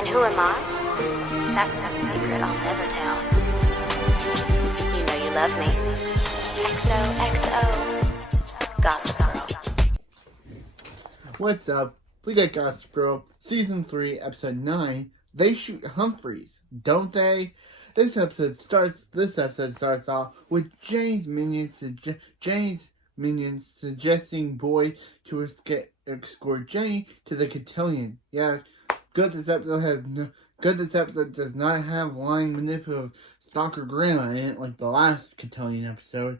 And who am I? That's not a secret I'll never tell. You know you love me. XOXO. Gossip Girl. What's up? We got Gossip Girl, Season 3, Episode 9. They shoot Humphreys, don't they? This episode starts off with Jane's minions suggesting Boy to escort Jane to the cotillion. Yeah, good this episode does not have lying manipulative stalker grandma in it like the last cotillion episode.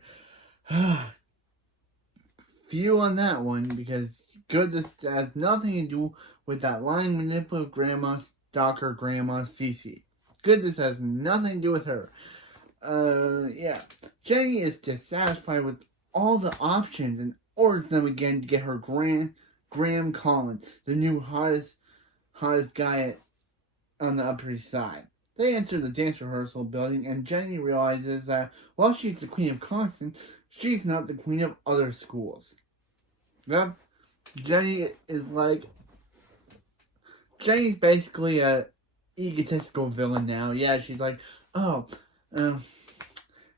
Few on that one, because good this has nothing to do with that lying manipulative grandma stalker grandma Cece. Good this has nothing to do with her. Yeah. Jenny is dissatisfied with all the options and orders them again to get her Graham Collins, the new hottest guy on the Upper East Side. They enter the dance rehearsal building, and Jenny realizes that while she's the queen of Constance, she's not the queen of other schools. Yep. Jenny's basically a egotistical villain now. Yeah, she's like,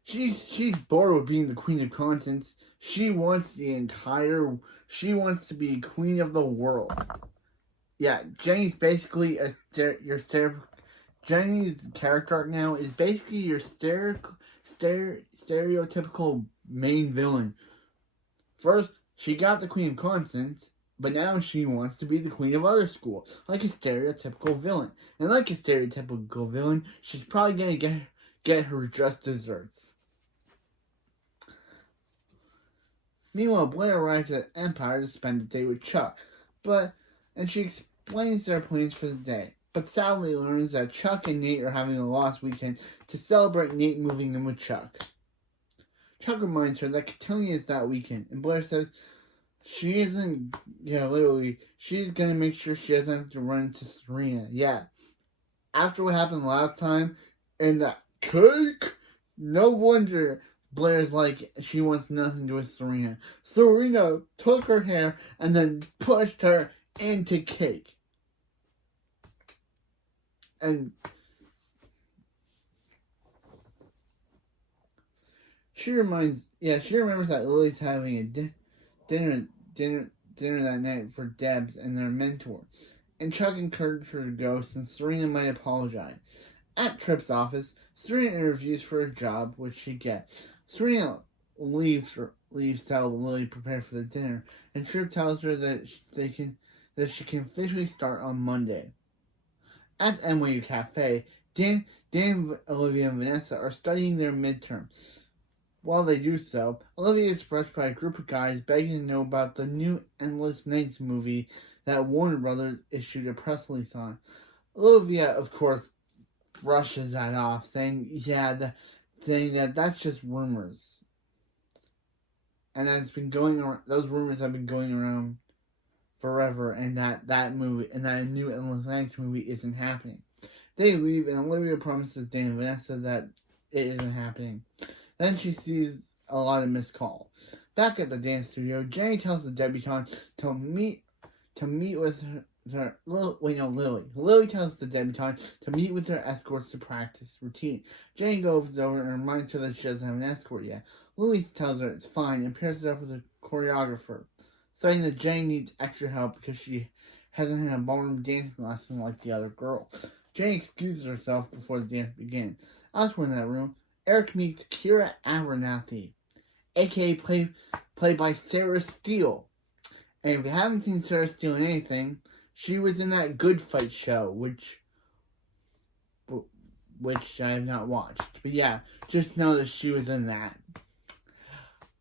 she's bored with being the queen of Constance. She wants to be queen of the world. Yeah, Jenny's basically Jenny's character arc now is basically your stereotypical main villain. First, she got the queen of Constance, but now she wants to be the queen of other schools, like a stereotypical villain. And like a stereotypical villain, she's probably gonna get her just desserts. Meanwhile, Blair arrives at Empire to spend the day with Chuck, and she explains their plans for the day, but sadly learns that Chuck and Nate are having a lost weekend to celebrate Nate moving in with Chuck. Chuck reminds her that cotillion is that weekend, and Blair says she's gonna make sure she doesn't have to run into Serena. Yeah, after what happened last time, and that cake, no wonder Blair's like, she wants nothing to do with Serena. Serena took her hair and then pushed her into cake. And she remembers that Lily's having a dinner that night for Debs and their mentor. And Chuck encouraged her to go since Serena might apologize. At Tripp's office, Serena interviews for a job, which she gets. Serena leaves to help Lily prepare for the dinner, and Tripp tells her that she can officially start on Monday. At the NYU Cafe, Dan, Olivia, and Vanessa are studying their midterms. While they do so, Olivia is approached by a group of guys begging to know about the new Endless Nights movie that Warner Brothers issued a press release on. Olivia, of course, brushes that off, saying that that's just rumors. And that it's been going around, those rumors have been going around forever, and that movie, and that a new Endless Nights movie isn't happening. They leave, and Olivia promises Dan and Vanessa that it isn't happening. Then she sees a lot of missed calls. Back at the dance studio, Jenny tells the debutante to meet with Lily. Lily tells the debutante to meet with her escorts to practice routine. Jenny goes over and reminds her that she doesn't have an escort yet. Lily tells her it's fine and pairs it up with a choreographer, saying that Jenny needs extra help because she hasn't had a ballroom dancing lesson like the other girl. Jenny excuses herself before the dance begins. Elsewhere in that room, Eric meets Kira Abernathy, aka played by Sarah Steele. And if you haven't seen Sarah Steele in anything, she was in that Good Fight show, which I have not watched. But yeah, just know that she was in that.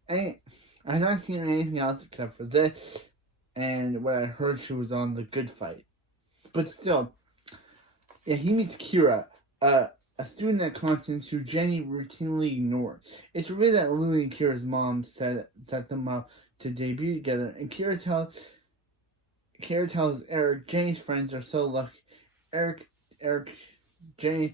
And I've not seen anything else except for this, and what I heard she was on the Good Fight. But still, yeah, he meets Kira, a student at Constance who Jenny routinely ignores. It's revealed that Lily and Kira's mom set them up to debut together, and Kira tells Eric Jenny's friends are so lucky. Jenny's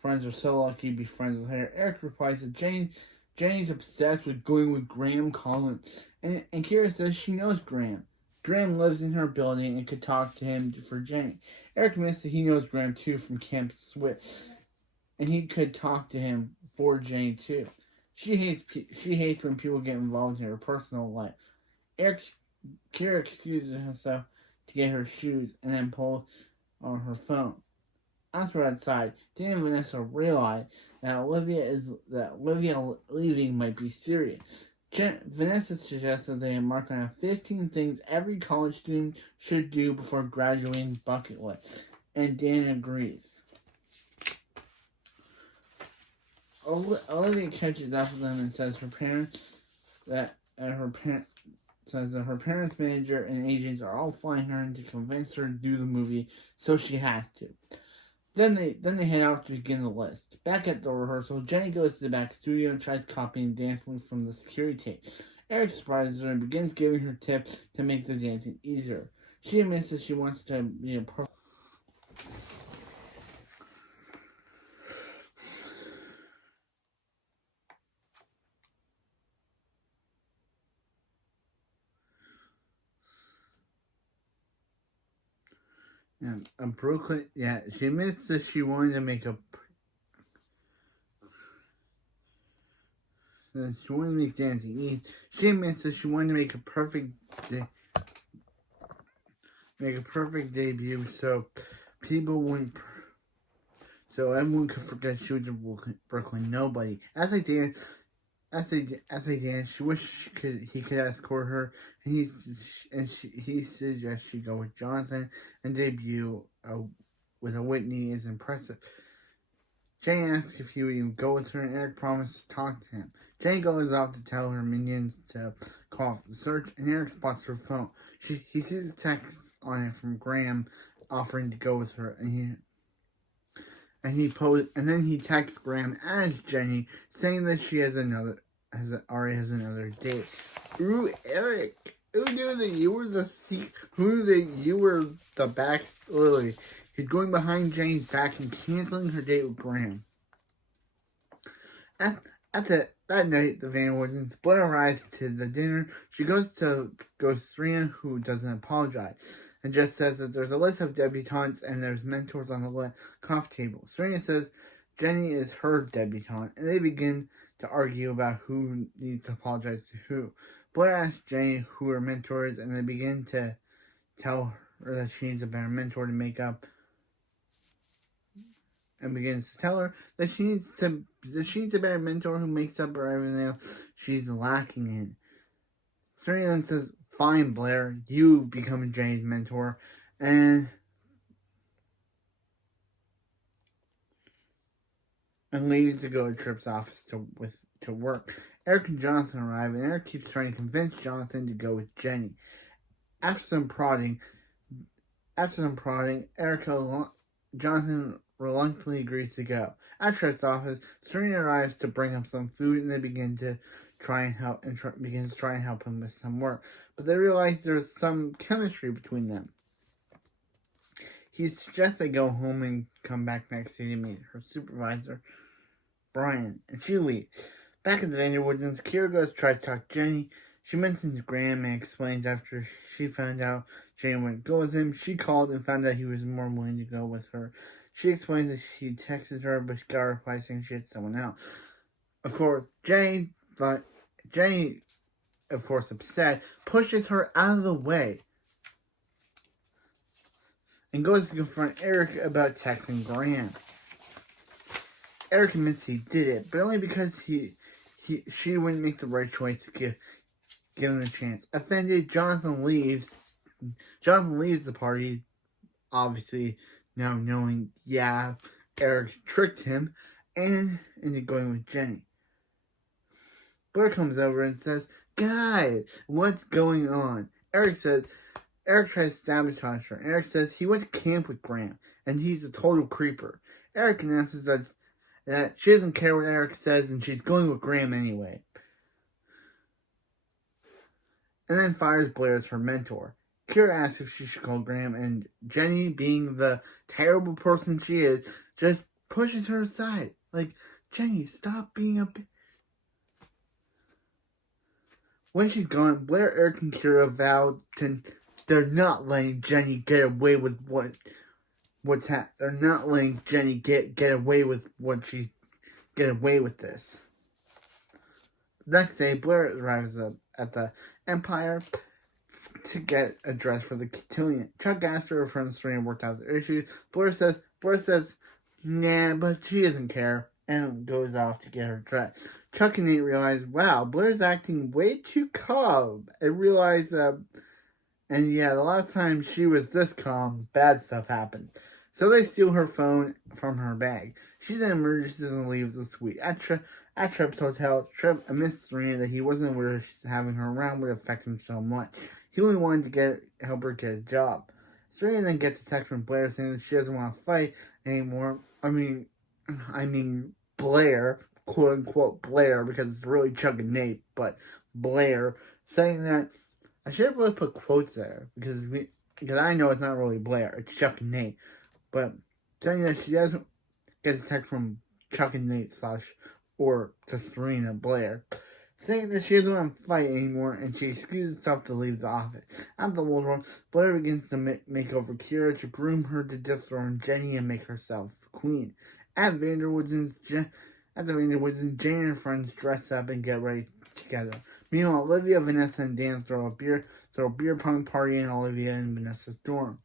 friends are so lucky to be friends with her. Eric replies that Jenny's obsessed with going with Graham Collins, and Kira says she knows Graham. Graham lives in her building and could talk to him for Jenny. Eric admits that he knows Graham too from Camp Swift, and he could talk to him for Jenny too. She hates when people get involved in her personal life. Kira excuses herself to get her shoes and then pulls on her phone. As we're outside, Danny and Vanessa realize that Olivia leaving might be serious. Vanessa suggests that they embark on 15 things every college student should do before graduating bucket list, and Dan agrees. Olivia catches up with them and says her parents, manager, and agents are all flying her in to convince her to do the movie, so she has to. Then they head off to begin the list. Back at the rehearsal, Jenny goes to the back studio and tries copying dance moves from the security tape. Eric surprises her and begins giving her tips to make the dancing easier. She admits that she wants to be a perfect. She admits that she wanted to make dancing. She admits that she wanted to make a perfect debut, so everyone could forget she was a Brooklyn nobody. As they dance, she wishes he could escort her, and he suggests she go with Jonathan and debut with a Whitney is impressive. Jane asks if he would even go with her, and Eric promises to talk to him. Jane goes off to tell her minions to call off the search, and Eric spots her phone. He sees a text on it from Graham offering to go with her, and then he texts Graham as Jenny, saying that she already has another date. Ooh, Eric! Who knew that you were the back? Literally, he's going behind Jenny's back and canceling her date with Graham. That night, the Van Wardens, Blair arrives to the dinner. She goes to Serena, who doesn't apologize, and just says that there's a list of debutantes and there's mentors on the coffee table. Serena says Jenny is her debutante, and they begin to argue about who needs to apologize to who. Blair asks Jenny who her mentor is, and they begin to tell her that she needs a better mentor to make up, and begins to tell her that she needs a better mentor who makes up for everything else she's lacking in. Serena then says, "Fine, Blair, you become Jenny's mentor," and leaves to go to Tripp's office to work. Eric and Jonathan arrive, and Eric keeps trying to convince Jonathan to go with Jenny. After some prodding, Jonathan reluctantly agrees to go. At Tripp's office, Serena arrives to bring up some food, and they begin to try and help him with some work. But they realize there's some chemistry between them. He suggests they go home and come back next day to meet her supervisor, Brian, and she leaves. Back at the Vanderwoodens, Kira goes to try to talk to Jenny. She mentions Graham and explains after she found out Jenny wouldn't go with him, she called and found out he was more willing to go with her. She explains that she texted her, but she got a reply saying she had someone else. Of course, Jenny, of course, upset, pushes her out of the way and goes to confront Eric about texting Graham. Eric admits he did it, but only because she wouldn't make the right choice to give him the chance. Offended, Jonathan leaves the party, obviously now knowing, Eric tricked him, and ended going with Jenny. Blair comes over and says, "Guys, what's going on?" Eric tries to sabotage her. Eric says he went to camp with Graham, and he's a total creeper. Eric announces that she doesn't care what Eric says, and she's going with Graham anyway. And then fires Blair as her mentor. Kira asks if she should call Graham, and Jenny, being the terrible person she is, just pushes her aside. Like, Jenny, stop being a... When she's gone, Blair, Eric, and Kira vow they're not letting Jenny get away with they're not letting Jenny get away with get away with this. Next day, Blair arrives at the Empire to get a dress for the cotillion. Chuck asks her friend Serena worked out the issue. Blair says, nah, but she doesn't care, and goes off to get her dress. Chuck and Nate realize, wow, Blair's acting way too calm. And realize and yeah, the last time she was this calm, bad stuff happened. So they steal her phone from her bag. She then emerges and leaves the suite. At Tripp's hotel, Tripp admits Serena that he wasn't aware having her around would affect him so much. He only wanted to help her get a job. Serena then gets a text from Blair saying that she doesn't want to fight anymore. I mean Blair, quote unquote Blair, because it's really Chuck and Nate, but Blair, saying that I should have really put quotes there because I know it's not really Blair, it's Chuck and Nate, but saying that she doesn't get a text from Chuck and Nate / or to Serena Blair, saying that she doesn't want to fight anymore, and she excuses herself to leave the office. At the Waldorf, Blair begins to make over Kira to groom her to dethrone Jenny and make herself queen. At Vanderwood's, Jane and her friends dress up and get ready together. Meanwhile, Olivia, Vanessa, and Dan throw a beer pong party in Olivia and Vanessa's dorm.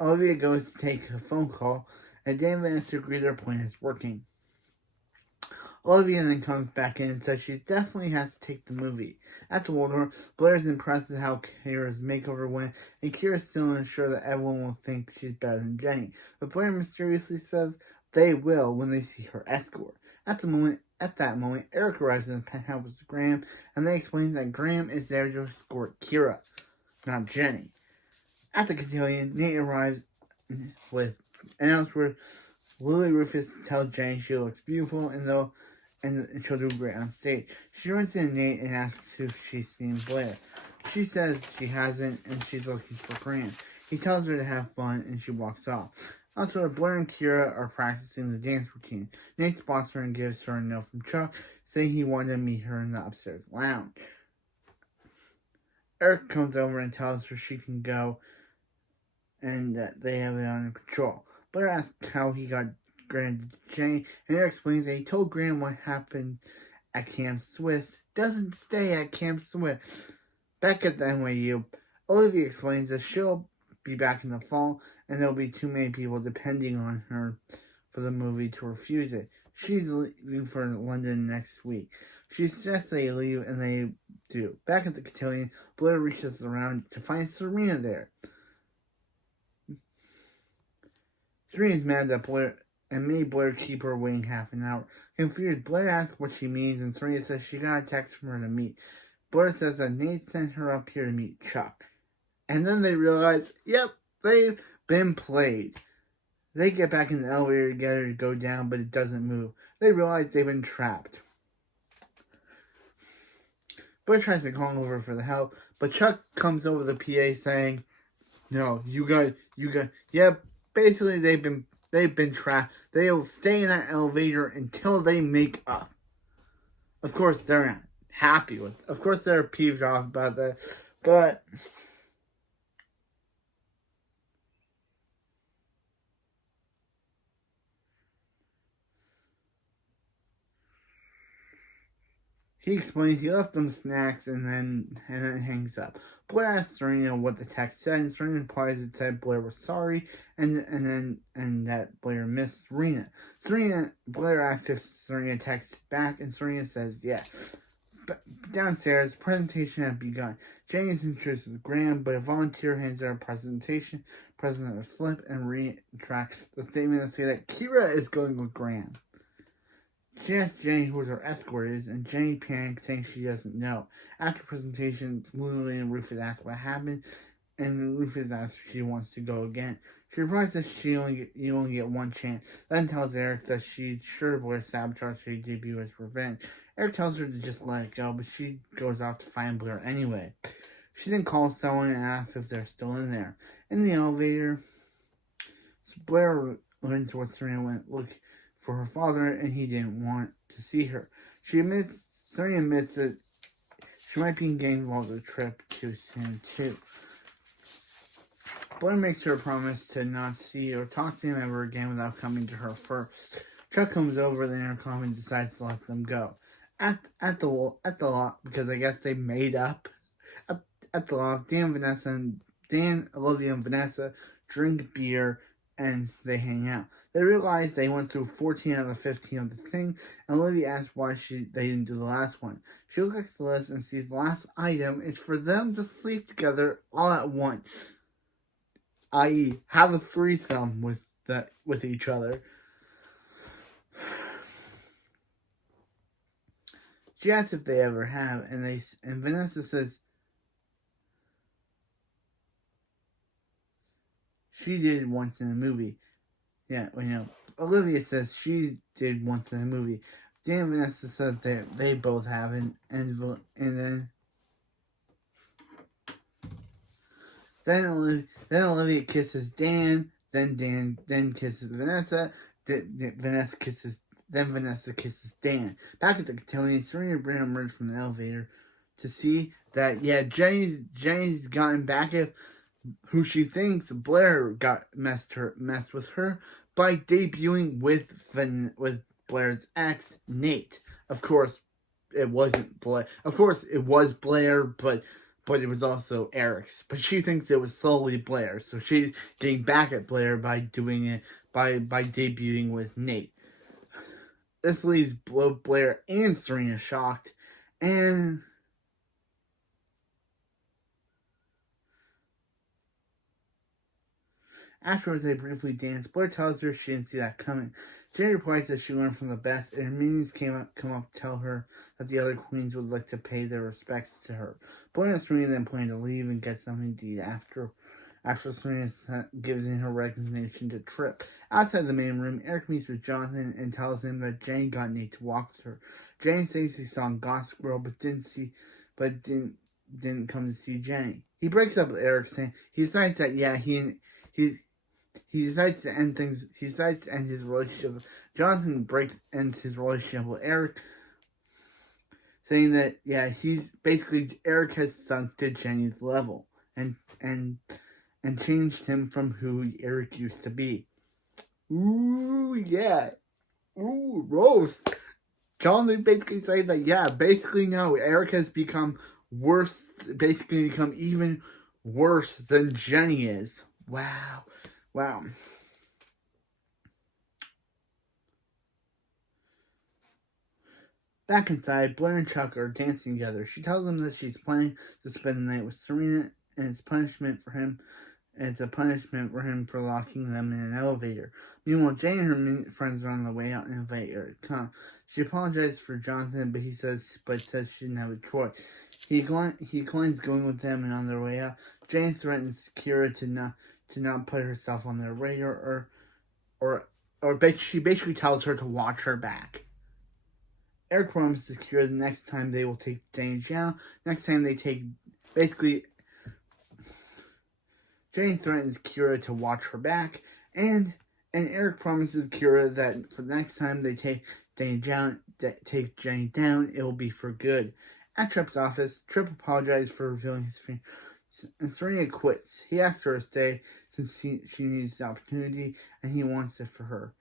Olivia goes to take a phone call, and Dan and Vanessa agree their plan is working. Olivia then comes back in and says she definitely has to take the movie. At the Waldorf, Blair is impressed at how Kira's makeover went, and Kira's still unsure that everyone will think she's better than Jenny. But Blair mysteriously says they will when they see her escort. At that moment, Eric arrives in the penthouse with Graham, and they explain that Graham is there to escort Kira, not Jenny. At the cotillion, Nate arrives with an announcement where Lily Rufus tells Jenny she looks beautiful, and she'll do great on stage. She runs into Nate and asks if she's seen Blair. She says she hasn't, and she's looking for Graham. He tells her to have fun, and she walks off. Also, Blair and Kira are practicing the dance routine. Nate spots her and gives her a note from Chuck, saying he wanted to meet her in the upstairs lounge. Eric comes over and tells her she can go, and that they have it under control. Blair asks how he got Graham to Jenny, and Eric explains that he told Graham what happened at Camp Swiss. Doesn't stay at Camp Swiss. Back at the NYU, Olivia explains that she'll be back in the fall, and there'll be too many people depending on her for the movie to refuse it. She's leaving for London next week. She suggests they leave, and they do. Back at the cotillion, Blair reaches around to find Serena there. Serena's mad that Blair made Blair keep her waiting half an hour. Confused, Blair asks what she means, and Serena says she got a text from her to meet. Blair says that Nate sent her up here to meet Chuck. And then they realize, yep, they've been played. They get back in the elevator together to go down, but it doesn't move. They realize they've been trapped. Blair tries to call over for the help, but Chuck comes over the PA saying, no, you guys, yeah, basically they've been trapped. They'll stay in that elevator until they make up. Of course, they're not happy with it. Of course, they're peeved off about that, but he explains he left them snacks and then hangs up. Blair asks Serena what the text said, and Serena implies it said Blair was sorry and that Blair missed Serena. Blair asks if Serena texted back, and Serena says yes. But downstairs, presentation had begun. Jenny is introduced with Graham, but a volunteer hands her a present her slip, and retracts the statement and say that Kira is going with Graham. She asks Jenny who her escort is, and Jenny panics, saying she doesn't know. After presentation, Lily and Rufus ask what happened, and Rufus asks if she wants to go again. She replies that you only get one chance, then tells Eric that she's sure Blair sabotaged her debut as revenge. Eric tells her to just let it go, but she goes off to find Blair anyway. She then calls someone and asks if they're still in there. In the elevator, Blair learns what Serena went look for her father, and he didn't want to see her. Serena admits that She might be getting involved with the trip too soon, too. Blair makes her a promise to not see or talk to him ever again without coming to her first. Chuck comes over the intercom and decides to let them go. At the lot, because I guess they made up. At the lot, Dan, Olivia, and Vanessa drink beer and they hang out. They realize they went through 14 out of 15 of the thing, and Olivia asks why they didn't do the last one. She looks at the list and sees the last item is for them to sleep together all at once, i.e., have a threesome with each other. She asks if they ever have, and Vanessa says she did once in a movie. Yeah, Olivia says she did once in a movie. Dan and Vanessa said that they both haven't, and then Olivia kisses Dan, then Dan kisses Vanessa, Vanessa kisses Dan. Back at the cotillion, Serena and Blair emerge from the elevator to see that Jenny's gotten back at who she thinks Blair got messed with her by debuting with Blair's ex, Nate. Of course, it wasn't Blair. Of course, it was Blair, but it was also Eric's. But she thinks it was solely Blair, so she's getting back at Blair by doing it by debuting with Nate. This leaves Blair and Serena shocked, and afterwards, they briefly dance. Blair tells her she didn't see that coming. Jenny replies that she learned from the best, and her minions come up to tell her that the other queens would like to pay their respects to her. Blair and Serena then plan to leave and get something to eat after Serena gives in her resignation to Trip. Outside the main room, Eric meets with Jonathan and tells him that Jane got Nate to walk with her. Jane says he saw Gossip Girl, but didn't come to see Jenny. He breaks up with Eric, saying he decides that he decides to end things. He decides to end his relationship. Jonathan ends his relationship with Eric, saying that Eric has sunk to Jenny's level and changed him from who Eric used to be. Ooh, yeah. Ooh, roast. Jonathan basically saying that no, Eric has become worse, basically become even worse than Jenny is. Wow. Back inside, Blair and Chuck are dancing together. She tells him that she's planning to spend the night with Serena, and it's a punishment for him for locking them in an elevator. Meanwhile, Jane and her friends are on the way out and invite Eric to come. She apologizes for Jonathan, but says she didn't have a choice. He declines going with them, and on their way out, Jane threatens Kira to not put herself on their radar, she basically tells her to watch her back. Eric promises Kira the next time they will take Jane down. Next time they take, Jane threatens Kira to watch her back, and Eric promises Kira that for the next time they take Jane down, it will be for good. At Tripp's office, Tripp apologizes for revealing his feelings, and Serena quits. He asks her to stay since she needs the opportunity, and he wants it for her.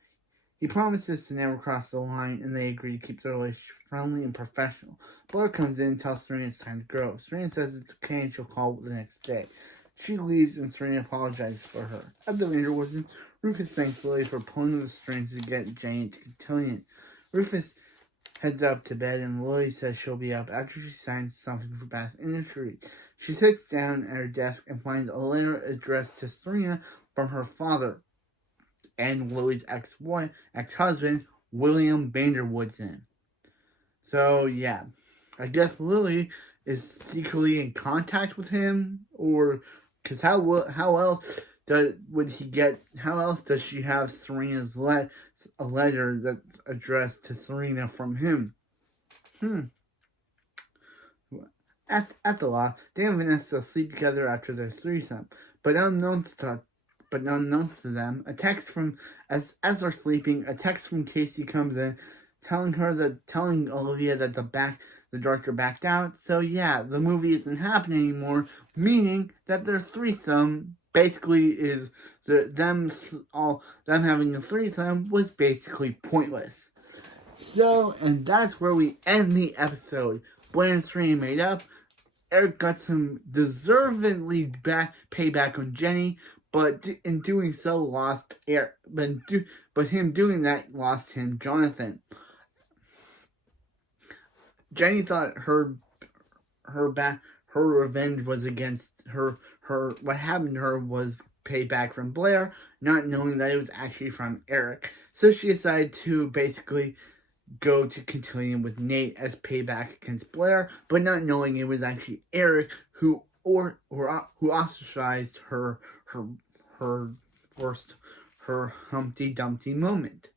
He promises to never cross the line, and they agree to keep their relationship friendly and professional. Blair comes in and tells Serena it's time to grow. Serena says it's okay and she'll call the next day. She leaves, and Serena apologizes for her. At the Ranger Woods, Rufus thanks Lily for pulling the strings to get Jane to Cotillion. Rufus heads up to bed, and Lily says she'll be up after she signs something for past injury. She sits down at her desk and finds a letter addressed to Serena from her father and Lily's ex-husband, William Vanderwoodson. So, yeah. I guess Lily is secretly in contact with him, or because how else does she have Serena's a letter that's addressed to Serena from him? At the loft, Dan and Vanessa sleep together after their threesome, but unbeknownst to them, a text from as they're sleeping, a text from Casey comes in, telling Olivia that the director backed out. So yeah, the movie isn't happening anymore, meaning that their threesome basically is them having a threesome was basically pointless. So, and that's where we end the episode. Blair and Serena made up. Eric got some deservedly payback on Jenny, but in doing so lost Eric. But him doing that lost him Jonathan. Jenny thought her revenge was against her. What happened to her was payback from Blair, not knowing that it was actually from Eric. So she decided to basically go to Cotillion with Nate as payback against Blair, but not knowing it was actually Eric who ostracized her Humpty Dumpty moment.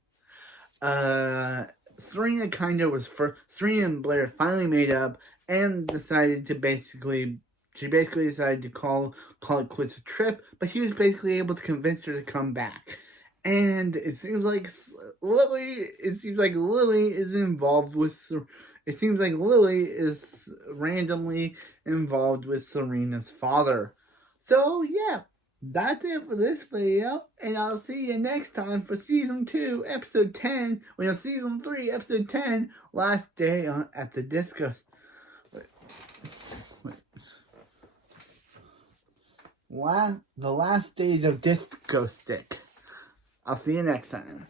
Serena Serena and Blair finally made up and decided to she basically decided to call it quits a trip, but he was basically able to convince her to come back. And it seems like Lily is involved with. It seems like Lily is randomly involved with Serena's father. So yeah, that's it for this video, and I'll see you next time for season 2, episode 10. Season 3, episode 10, last day at the disco. The last days of Disco Stick. I'll see you next time.